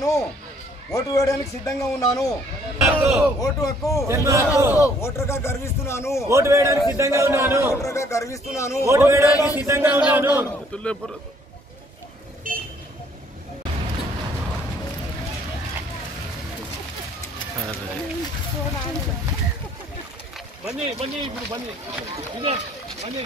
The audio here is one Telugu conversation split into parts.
ఉన్నాను, ఓటు వేయడానికి సిద్ధంగా ఉన్నాను. ఓటు హక్కు ఓటర్గా గర్విస్తున్నాను. ఓటు వేయడానికి సిద్ధంగా ఉన్నాను. ఓటర్గా గర్విస్తున్నాను. ఓటు వేయడానికి సిద్ధంగా ఉన్నాను. బన్నీ ఇప్పుడు బన్నీ బన్నీ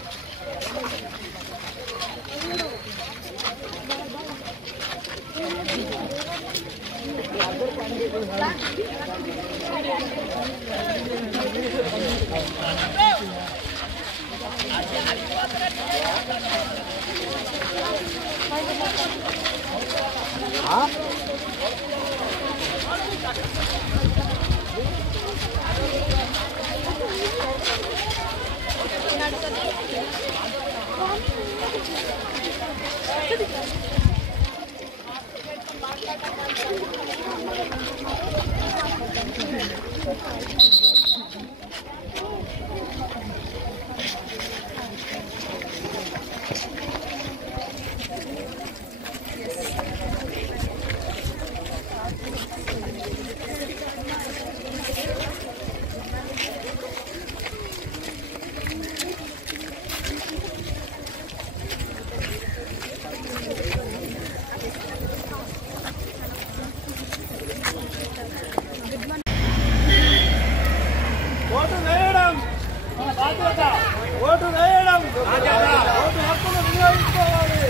ఓటు వేయడం బాధ్యత. ఓటు వేయడం ఓటు హక్కును వినియోగించుకోవాలి.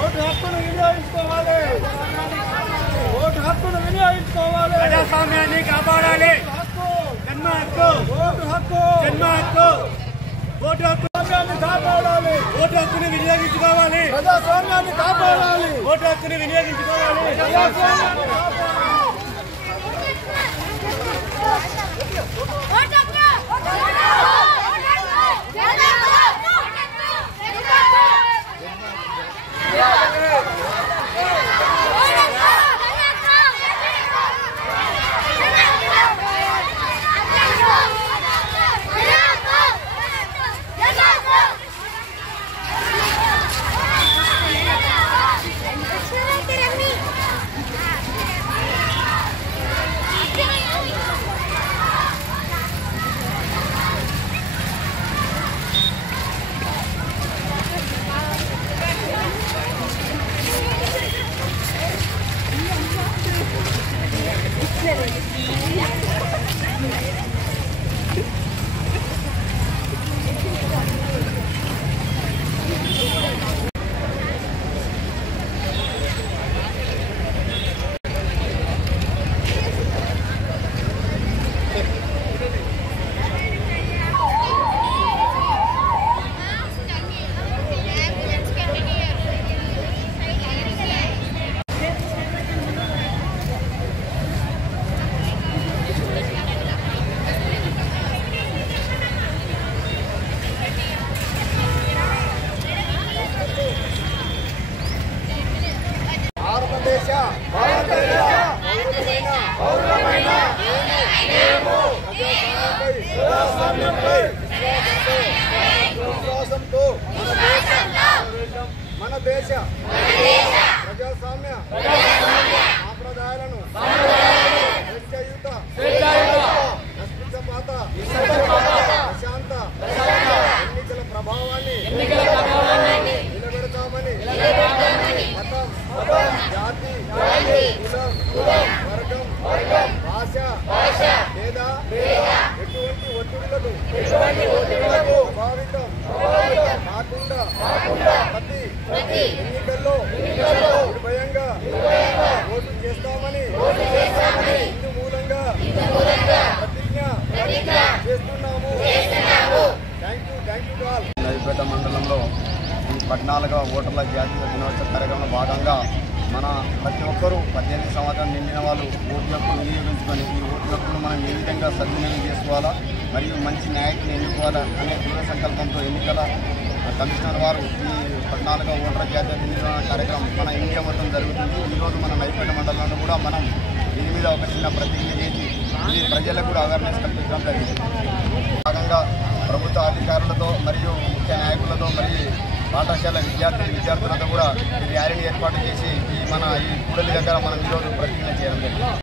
ఓటు హక్కును వినియోగించుకోవాలి. ఓటు హక్కును వినియోగించుకోవాలి. ప్రజాస్వామ్యాన్ని కాపాడాలి. జన్మ హక్కు. ఓటు హక్కు. జన్మ హక్కు. ఓటు హక్కుని కాపాడాలి. ఓటు హక్కుని వినియోగించుకోవాలి. ప్రజాస్వామ్యాన్ని కాపాడాలి. ఓటు హక్కుని వినియోగించుకోవాలి. ప్రజాస్వామ్యాన్ని కాపాడాలి. మన దేశ ప్రజాస్వామ్య సాంప్రదాయాలను స్వేచ్ఛాయుత నిష్పక్షపాత ప్రశాంత ఎన్నికల ప్రభావాన్ని నిలబెడతామని మతం, జాతి, కులం, వర్గం, భాష లేదా ఎటువంటి ఒత్తిడులకు ప్రభావితం కాకుండా ప్రతి ఎన్నికల్లో నిర్భయంగా ఓటు చేస్తామని ఇందు మూలంగా ప్రతిజ్ఞ చేస్తున్నాము. Thank you all. నవీపేట మండలంలో ఈ 14వ ఓటర్ల జాతీయ దినోత్సవ కార్యక్రమంలో భాగంగా మన ప్రతి ఒక్కరూ 18 సంవత్సరాలు నిండిన వాళ్ళు ఓటు హక్కును వినియోగించుకొని ఈ ఓటు హక్కును మనం ఏ విధంగా సద్వినియోగం చేసుకోవాలా మరియు మంచి నాయకుని ఎన్నుకోవాలా అనే దృఢ సంకల్పంతో ఎన్నికల కమిషనర్ వారు ఈ 14వ ఓటర్ల జాతీయ దినోత్సవ కార్యక్రమం మన ఇండియా మొత్తం జరుగుతుంది. ఈరోజు మన నవీపేట మండలంలో కూడా మనం దీని మీద ఒక చిన్న ప్రతిజ్ఞ చేసి ఇది ప్రజలకు కూడా అవేర్నెస్ కల్పించడం జరిగింది. భాగంగా ప్రభుత్వ అధికారులతో మరియు ముఖ్య నాయకులతో మరియు పాఠశాల విద్యార్థులతో కూడా ర్యాలీని ఏర్పాటు చేసి ఈ మన ఈ కూడలి దగ్గర మనం ఈరోజు ప్రతిజ్ఞ చేయడం జరిగింది.